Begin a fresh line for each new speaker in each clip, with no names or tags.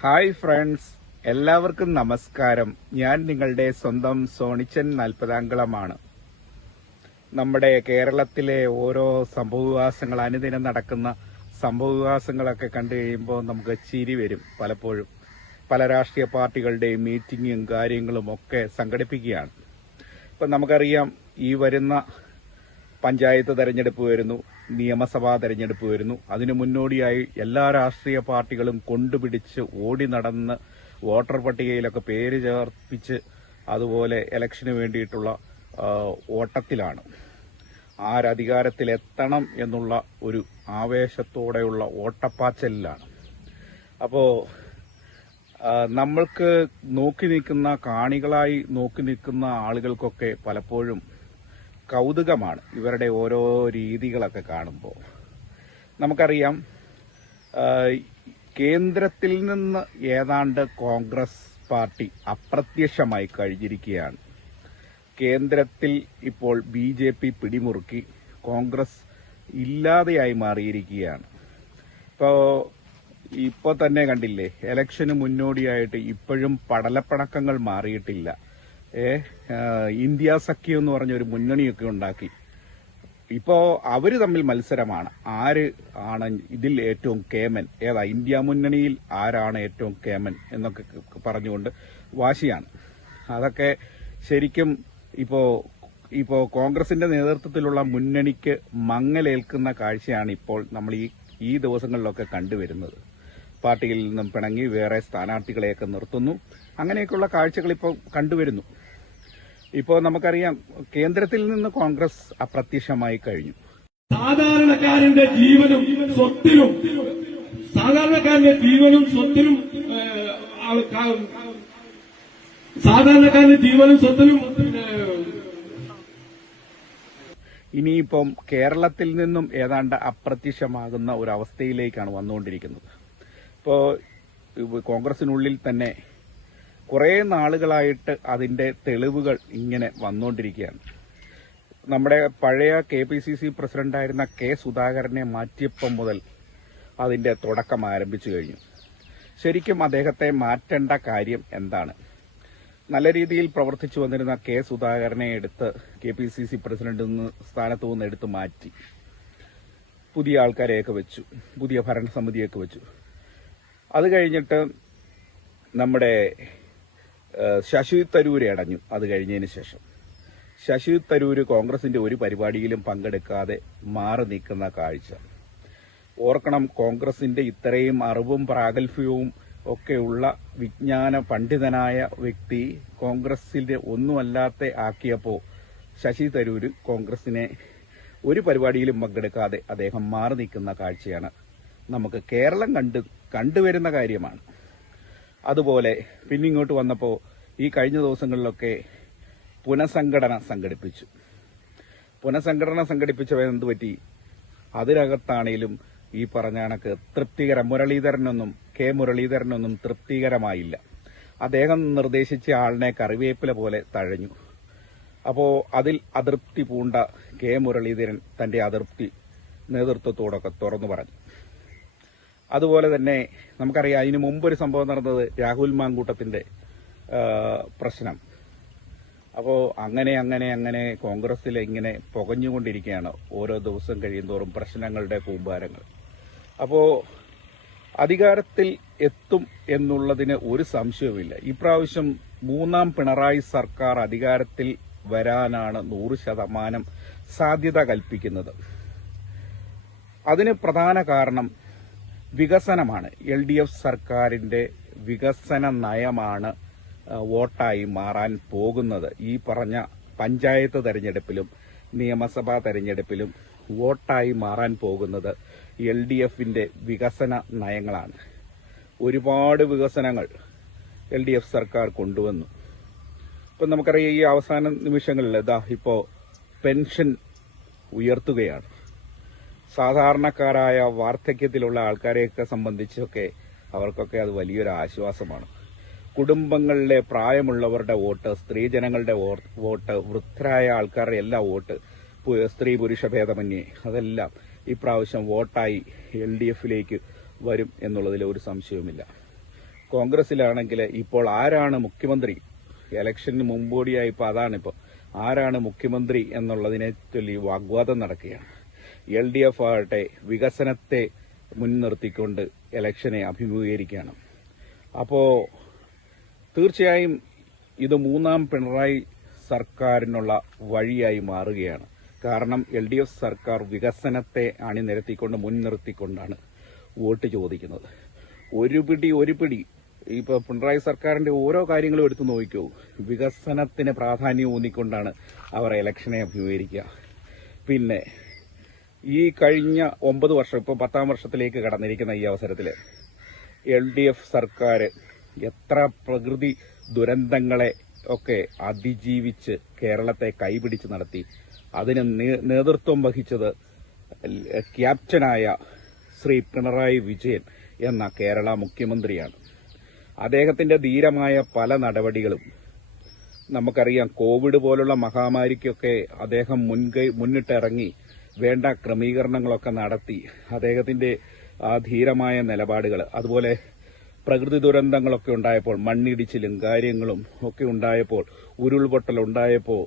Hi friends എല്ലാവർക്കും നമസ്കാരം. ഞാൻ നിങ്ങളുടെ സ്വന്തം സോണിച്ചൻ നാൽപ്പതാംകുളമാണ് നമ്മുടെ കേരളത്തിലെ ഓരോ സംഭവവികാസങ്ങൾ അനുദിനം നടക്കുന്ന സംഭവവികാസങ്ങളൊക്കെ കണ്ടു കഴിയുമ്പോൾ നമുക്ക് ചിരി വരും പലപ്പോഴും. പല രാഷ്ട്രീയ പാർട്ടികളുടെയും മീറ്റിങ്ങും കാര്യങ്ങളും ഒക്കെ സംഘടിപ്പിക്കുകയാണ്. ഇപ്പം നമുക്കറിയാം ഈ വരുന്ന പഞ്ചായത്ത് തെരഞ്ഞെടുപ്പ് വരുന്നു. നിയമസഭാ തെരഞ്ഞെടുപ്പ് വരുന്നു. അതിനു മുന്നോടിയായി എല്ലാ രാഷ്ട്രീയ പാർട്ടികളും കൊണ്ടുപിടിച്ച് ഓടി നടന്ന് വോട്ടർ പട്ടികയിലൊക്കെ പേര് ചേർപ്പിച്ച് അതുപോലെ ഇലക്ഷന് വേണ്ടിയിട്ടുള്ള ഓട്ടത്തിലാണ്. ആരധികാരത്തിലെത്തണം എന്നുള്ള ഒരു ആവേശത്തോടെയുള്ള ഓട്ടപ്പാച്ചലിലാണ് അപ്പോൾ നമ്മൾക്ക് നോക്കി നിൽക്കുന്ന കാണികളായി നോക്കി നിൽക്കുന്ന ആളുകൾക്കൊക്കെ പലപ്പോഴും കൗതുകമാണ്. ഇവരുടെ ഓരോ രീതികളൊക്കെ കാണുമ്പോൾ. നമുക്കറിയാം കേന്ദ്രത്തിൽ നിന്ന് ഏതാണ്ട് കോൺഗ്രസ് പാർട്ടി അപ്രത്യക്ഷമായി കഴിഞ്ഞിരിക്കുകയാണ്. കേന്ദ്രത്തിൽ ഇപ്പോൾ ബി ജെ പി പിടിമുറുക്കി കോൺഗ്രസ് ഇല്ലാതെയായി മാറിയിരിക്കുകയാണ്. ഇപ്പോൾ ഇപ്പോൾ തന്നെ കണ്ടില്ലേ ഇലക്ഷന് മുന്നോടിയായിട്ട് ഇപ്പോഴും പടലപ്പണക്കങ്ങൾ മാറിയിട്ടില്ല. ഇന്ത്യ സഖ്യം എന്ന് പറഞ്ഞ ഒരു മുന്നണിയൊക്കെ ഉണ്ടാക്കി. ഇപ്പോ അവർ തമ്മിൽ മത്സരമാണ്. ആര് ആണ് ഇതിൽ ഏറ്റവും കേമൻ? ഏതാ ഇന്ത്യ മുന്നണിയിൽ ആരാണ് ഏറ്റവും കേമൻ എന്നൊക്കെ പറഞ്ഞുകൊണ്ട് വാശിയാണ്. അതൊക്കെ ശരിക്കും ഇപ്പോ ഇപ്പോ കോൺഗ്രസിന്റെ നേതൃത്വത്തിലുള്ള മുന്നണിക്ക് മങ്ങലേൽക്കുന്ന കാഴ്ചയാണ് ഇപ്പോൾ നമ്മൾ ഈ ഈ ദിവസങ്ങളിലൊക്കെ കണ്ടുവരുന്നത്. പാർട്ടിയിൽ നിന്നും പിണങ്ങി വേറെ സ്ഥാനാർത്ഥികളെയൊക്കെ നിർത്തുന്നു. അങ്ങനെയൊക്കെയുള്ള കാഴ്ചകൾ ഇപ്പോൾ കണ്ടുവരുന്നു. ഇപ്പോൾ നമുക്കറിയാം കേന്ദ്രത്തിൽ നിന്ന് കോൺഗ്രസ് അപ്രത്യക്ഷമായി കഴിഞ്ഞു.
സാധാരണക്കാരന്റെ ജീവനും സ്വത്തിനും സാധാരണക്കാരന്റെ ജീവനും സ്വത്തിനും ഏഹ്, സാധാരണക്കാരന്റെ ജീവനും സ്വത്തിനും ഏഹ്,
ഇനിയിപ്പം കേരളത്തിൽ നിന്നും ഏതാണ്ട് അപ്രത്യക്ഷമാകുന്ന ഒരു അവസ്ഥയിലേക്കാണ് വന്നുകൊണ്ടിരിക്കുന്നത്. ഇപ്പോൾ കോൺഗ്രസിനുള്ളിൽ തന്നെ കുറേ നാളുകളായിട്ട് അതിന്റെ തെളിവുകൾ ഇങ്ങനെ വന്നുകൊണ്ടിരിക്കുകയാണ് നമ്മുടെ പഴയ കെ പി സി സി പ്രസിഡന്റായിരുന്ന കെ സുധാകരനെ മാറ്റിയപ്പം മുതൽ അതിന്റെ തുടക്കം ആരംഭിച്ചു കഴിഞ്ഞു. ശരിക്കും അദ്ദേഹത്തെ മാറ്റേണ്ട കാര്യം എന്താണ്? നല്ല രീതിയിൽ പ്രവർത്തിച്ചു വന്നിരുന്ന കെ സുധാകരനെ എടുത്ത് K P C C president സ്ഥാനത്ത് നിന്ന് എടുത്ത് മാറ്റി. പുതിയ ആൾക്കാരെയൊക്കെ വെച്ചു. പുതിയ ഭരണസമിതിയൊക്കെ വെച്ചു. അത് കഴിഞ്ഞിട്ട് നമ്മുടെ ശശി തരൂര് അടഞ്ഞു. അത് കഴിഞ്ഞതിന് ശേഷം. ശശി തരൂര് കോൺഗ്രസിന്റെ ഒരു പരിപാടിയിലും പങ്കെടുക്കാതെ മാറി നിൽക്കുന്ന കാഴ്ച. ഓർക്കണം കോൺഗ്രസിന്റെ ഇത്രയും അറിവും പ്രാഗൽഭ്യവും ഒക്കെയുള്ള വിജ്ഞാന പണ്ഡിതനായ വ്യക്തി കോൺഗ്രസിന്റെ ഒന്നുമല്ലാത്ത ആക്കിയപ്പോൾ ശശി തരൂര് കോൺഗ്രസിനെ ഒരു പരിപാടിയിലും പങ്കെടുക്കാതെ അദ്ദേഹം മാറി നിൽക്കുന്ന കാഴ്ചയാണ്. നമുക്ക് കേരളം കണ്ട് കണ്ടുവരുന്ന കാര്യമാണ്. അതുപോലെ പിന്നെ ഇങ്ങോട്ട് വന്നപ്പോൾ ഈ കഴിഞ്ഞ ദിവസങ്ങളിലൊക്കെ പുനഃസംഘടന സംഘടിപ്പിച്ചു. പുനഃസംഘടന സംഘടിപ്പിച്ചവ എന്ത് പറ്റി? അതിനകത്താണേലും ഈ പറഞ്ഞ കണക്ക് തൃപ്തികരം മുരളീധരനൊന്നും കെ മുരളീധരനൊന്നും തൃപ്തികരമായില്ല. അദ്ദേഹം നിർദ്ദേശിച്ച ആളിനെ കറിവേപ്പില പോലെ തഴഞ്ഞു. അപ്പോൾ അതിൽ അതൃപ്തി പൂണ്ട കെ മുരളീധരൻ തന്റെ അതൃപ്തി നേതൃത്വത്തോടൊക്കെ തുറന്നു പറഞ്ഞു. അതുപോലെ തന്നെ നമുക്കറിയാം അതിന് മുമ്പ് ഒരു സംഭവം നടന്നത് രാഹുൽ മാങ്കൂട്ടത്തിന്റെ പ്രശ്നം. അപ്പോൾ അങ്ങനെ അങ്ങനെ അങ്ങനെ കോൺഗ്രസ്സിൽ ഇങ്ങനെ പുകഞ്ഞുകൊണ്ടിരിക്കുകയാണ് ഓരോ ദിവസം കഴിയുന്തോറും പ്രശ്നങ്ങളുടെ കൂമ്പാരങ്ങൾ. അപ്പോൾ അധികാരത്തിൽ എത്തും എന്നുള്ളതിന് ഒരു സംശയവുമില്ല. ഇപ്രാവശ്യം മൂന്നാം പിണറായി സർക്കാർ അധികാരത്തിൽ വരാനാണ് നൂറ് ശതമാനം സാധ്യത കൽപ്പിക്കുന്നത്. അതിന് പ്രധാന കാരണം വികസനമാണ്. എൽ ഡി എഫ് സർക്കാരിന്റെ വികസന നയമാണ് വോട്ടായി മാറാൻ പോകുന്നത്. ഈ പറഞ്ഞ പഞ്ചായത്ത് തെരഞ്ഞെടുപ്പിലും നിയമസഭാ തെരഞ്ഞെടുപ്പിലും വോട്ടായി മാറാൻ പോകുന്നത് എൽ ഡി എഫിന്റെ വികസന നയങ്ങളാണ്. ഒരുപാട് വികസനങ്ങൾ എൽ ഡി എഫ് സർക്കാർ കൊണ്ടുവന്നു. ഇപ്പം നമുക്കറിയാം ഈ അവസാന നിമിഷങ്ങളിൽ ഇതാ ഇപ്പോ പെൻഷൻ ഉയർത്തുകയാണ്. സാധാരണക്കാരായ വാർദ്ധക്യത്തിലുള്ള ആൾക്കാരെയൊക്കെ സംബന്ധിച്ചൊക്കെ അവർക്കൊക്കെ അത് വലിയൊരു ആശ്വാസമാണ്. കുടുംബങ്ങളിലെ പ്രായമുള്ളവരുടെ വോട്ട് സ്ത്രീജനങ്ങളുടെ വോട്ട് വൃദ്ധരായ ആൾക്കാരുടെ എല്ലാ വോട്ട് സ്ത്രീ പുരുഷ ഭേദമന്യേ അതെല്ലാം ഇപ്രാവശ്യം വോട്ടായി എൽ ഡി എഫിലേക്ക് വരും എന്നുള്ളതിൽ ഒരു സംശയവുമില്ല. കോൺഗ്രസിലാണെങ്കിൽ ഇപ്പോൾ ആരാണ് മുഖ്യമന്ത്രി? ഇലക്ഷന് മുമ്പോടിയായി ഇപ്പോൾ അതാണ് ഇപ്പോൾ ആരാണ് മുഖ്യമന്ത്രി എന്നുള്ളതിനെ ചൊല്ലി വാഗ്വാദം നടക്കുകയാണ്. എൽ ഡി എഫ് ആകട്ടെ വികസനത്തെ മുൻനിർത്തിക്കൊണ്ട് ഇലക്ഷനെ അഭിമുഖീകരിക്കുകയാണ്. അപ്പോൾ തീർച്ചയായും ഇത് മൂന്നാം പിണറായി സർക്കാരിനുള്ള വഴിയായി മാറുകയാണ്. കാരണം എൽ ഡി എഫ് സർക്കാർ വികസനത്തെ അണിനിരത്തിക്കൊണ്ട് മുൻനിർത്തിക്കൊണ്ടാണ് വോട്ട് ചോദിക്കുന്നത്. ഒരു പിടി ഒരു പിടി. ഇപ്പൊ പിണറായി സർക്കാരിന്റെ ഓരോ കാര്യങ്ങളും എടുത്തു നോക്കിക്കൂ. വികസനത്തിന് പ്രാധാന്യം ഊന്നിക്കൊണ്ടാണ് അവർ ഇലക്ഷനെ അഭിമുഖീകരിക്കുക. പിന്നെ ഈ കഴിഞ്ഞ ഒമ്പത് വർഷം ഇപ്പോൾ പത്താം വർഷത്തിലേക്ക് കടന്നിരിക്കുന്ന ഈ അവസരത്തിൽ എൽ ഡി എഫ് സർക്കാർ എത്ര പ്രകൃതി ദുരന്തങ്ങളെ ഒക്കെ അതിജീവിച്ച് കേരളത്തെ കൈപിടിച്ച് നടത്തി അതിന് നേതൃത്വം വഹിച്ചത് ക്യാപ്റ്റനായ ശ്രീ പിണറായി വിജയൻ എന്ന കേരള മുഖ്യമന്ത്രിയാണ്. അദ്ദേഹത്തിന്റെ ധീരമായ പല നടപടികളും നമുക്കറിയാം കോവിഡ് പോലുള്ള മഹാമാരിക്കൊക്കെ അദ്ദേഹം മുൻകൈ മുന്നിട്ടിറങ്ങി വേണ്ട ക്രമീകരണങ്ങളൊക്കെ നടത്തി അദ്ദേഹത്തിന്റെ ആ ധീരമായ നിലപാടുകൾ അതുപോലെ പ്രകൃതി ദുരന്തങ്ങളൊക്കെ ഉണ്ടായപ്പോൾ മണ്ണിടിച്ചിലും കാര്യങ്ങളും ഒക്കെ ഉണ്ടായപ്പോൾ ഉരുൾപൊട്ടൽ ഉണ്ടായപ്പോൾ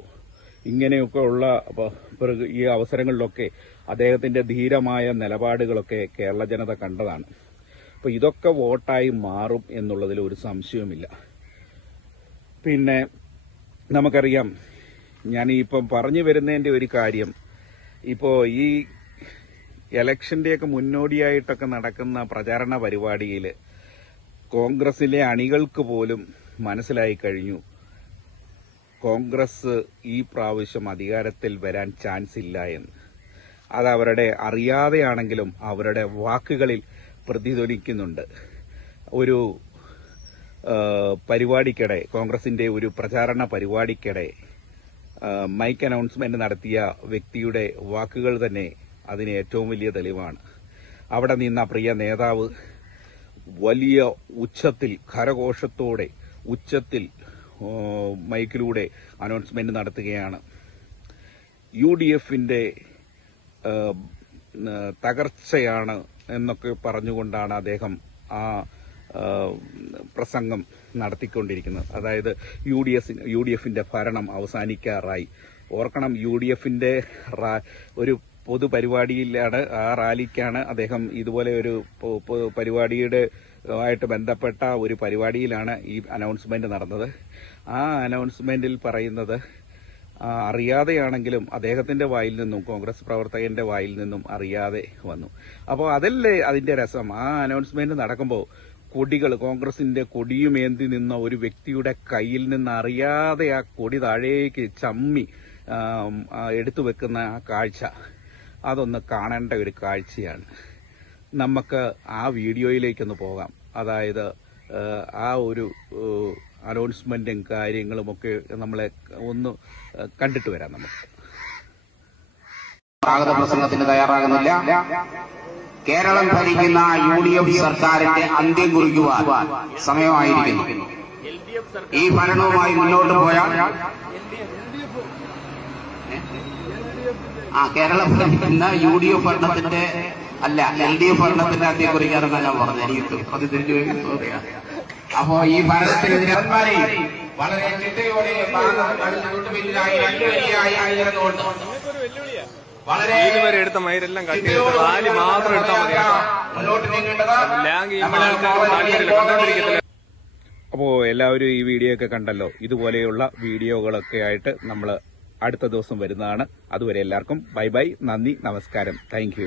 ഇങ്ങനെയൊക്കെ ഉള്ള ഈ അവസരങ്ങളിലൊക്കെ അദ്ദേഹത്തിന്റെ ധീരമായ നിലപാടുകളൊക്കെ കേരള ജനത കണ്ടതാണ്. അപ്പോൾ ഇതൊക്കെ വോട്ടായി മാറും എന്നുള്ളതിൽ ഒരു സംശയവുമില്ല. പിന്നെ നമുക്കറിയാം ഞാൻ ഇപ്പം പറഞ്ഞു വരുന്നതിന്റെ ഒരു കാര്യം ഇപ്പോ ഈ ഇലക്ഷന്റെയൊക്കെ മുന്നോടിയായിട്ടൊക്കെ നടക്കുന്ന പ്രചാരണ പരിപാടിയിൽ കോൺഗ്രസിലെ അണികൾക്ക് പോലും മനസ്സിലായി കഴിഞ്ഞു. കോൺഗ്രസ് ഈ പ്രാവശ്യം അധികാരത്തിൽ വരാൻ ചാൻസ് ഇല്ല എന്ന്. അത് അവരുടെ അറിയാതെയാണെങ്കിലും അവരുടെ വാക്കുകളിൽ പ്രതിധ്വനിക്കുന്നുണ്ട്. ഒരു പരിപാടിക്കിടെ കോൺഗ്രസിന്റെ ഒരു പ്രചാരണ പരിപാടിക്കിടെ മൈക്ക് അനൗൺസ്മെന്റ് നടത്തിയ വ്യക്തിയുടെ വാക്കുകൾ തന്നെ അതിന് ഏറ്റവും വലിയ തെളിവാണ്. അവിടെ നിന്ന പ്രിയ നേതാവ് വലിയ ഉച്ചത്തിൽ കരഘോഷത്തോടെ ഉച്ചത്തിൽ മൈക്കിലൂടെ അനൗൺസ്മെന്റ് നടത്തുകയാണ്. യു ഡി എഫിന്റെ തകർച്ചയാണ് എന്നൊക്കെ പറഞ്ഞുകൊണ്ടാണ് അദ്ദേഹം ആ പ്രസംഗം നടത്തിക്കൊണ്ടിരിക്കുന്നത്. അതായത് U D S U D എഫിന്റെ ഭരണം അവസാനിക്കാറായി. ഓർക്കണം യു ഡി എഫിന്റെ ഒരു പൊതുപരിപാടിയിലാണ് ആ റാലിക്കാണ് അദ്ദേഹം ഇതുപോലെ ഒരു പരിപാടിയുടെ ആയിട്ട് ബന്ധപ്പെട്ട ഒരു പരിപാടിയിലാണ് ഈ അനൗൺസ്മെന്റ് നടന്നത്. ആ അനൗൺസ്മെന്റിൽ പറയുന്നത് അറിയാതെയാണെങ്കിലും അദ്ദേഹത്തിന്റെ വായിൽ നിന്നും കോൺഗ്രസ് പ്രവർത്തകന്റെ വായിൽ നിന്നും അറിയാതെ വന്നു. അപ്പോൾ അതല്ലേ അതിന്റെ രസം? ആ അനൗൺസ്മെന്റ് നടക്കുമ്പോൾ കൊടികൾ കോൺഗ്രസിന്റെ കൊടിയുമേന്തി നിന്ന ഒരു വ്യക്തിയുടെ കയ്യിൽ നിന്ന് അറിയാതെ ആ കൊടി താഴേക്ക് ചമ്മി എടുത്തു വെക്കുന്ന ആ കാഴ്ച അതൊന്ന് കാണേണ്ട ഒരു കാഴ്ചയാണ്. നമുക്ക് ആ വീഡിയോയിലേക്കൊന്ന് പോകാം. അതായത് ആ ഒരു അനൗൺസ്മെന്റും കാര്യങ്ങളും ഒക്കെ നമ്മളെ ഒന്ന് കണ്ടിട്ട് വരാം നമുക്ക്.
സ്വാഗത പ്രസംഗത്തിന് തയ്യാറാകുന്നില്ല. കേരളം ഭരിക്കുന്ന യു ഡി എഫ് സർക്കാരിന്റെ അന്ത്യം കുറിക്കുവാൻ സമയമായിരിക്കുന്നു ഈ ഭരണവുമായി മുന്നോട്ട് പോയാൽ ആ കേരളം ഭരിക്കുന്ന യു ഡി എഫ് ഭരണത്തിന്റെ അല്ല എൽ ഡി എഫ് ഭരണത്തിന്റെ അന്ത്യം കുറിക്കാനെന്നാണ് ഞാൻ പറഞ്ഞത് എനിക്ക് അപ്പോ ഈ ഭരണത്തിനെതിരെ വളരെ ചിട്ടയോടെ
ഇതുവരെ എടുത്ത മയിരെല്ലാം കട്ട് ചെയ്തിട്ട് റാലി മാത്രം എടുത്താൽ മതി കേട്ടോ.
മുന്നോട്ട് നീങ്ങേണ്ടത്.
ലാങ് ചെയ്യുമ്പോൾ ആൾക്കാർക്ക് താല്പര്യമില്ല കണ്ടോണ്ടിരിക്കത്തില്ല?
അപ്പോൾ എല്ലാവരും ഈ വീഡിയോ ഒക്കെ കണ്ടല്ലോ. ഇതുപോലെയുള്ള വീഡിയോകളൊക്കെ ആയിട്ട് നമ്മൾ അടുത്ത ദിവസം വരുന്നതാണ്. അതുവരെ എല്ലാവർക്കും ബൈ ബൈ. നന്ദി. നമസ്കാരം. താങ്ക്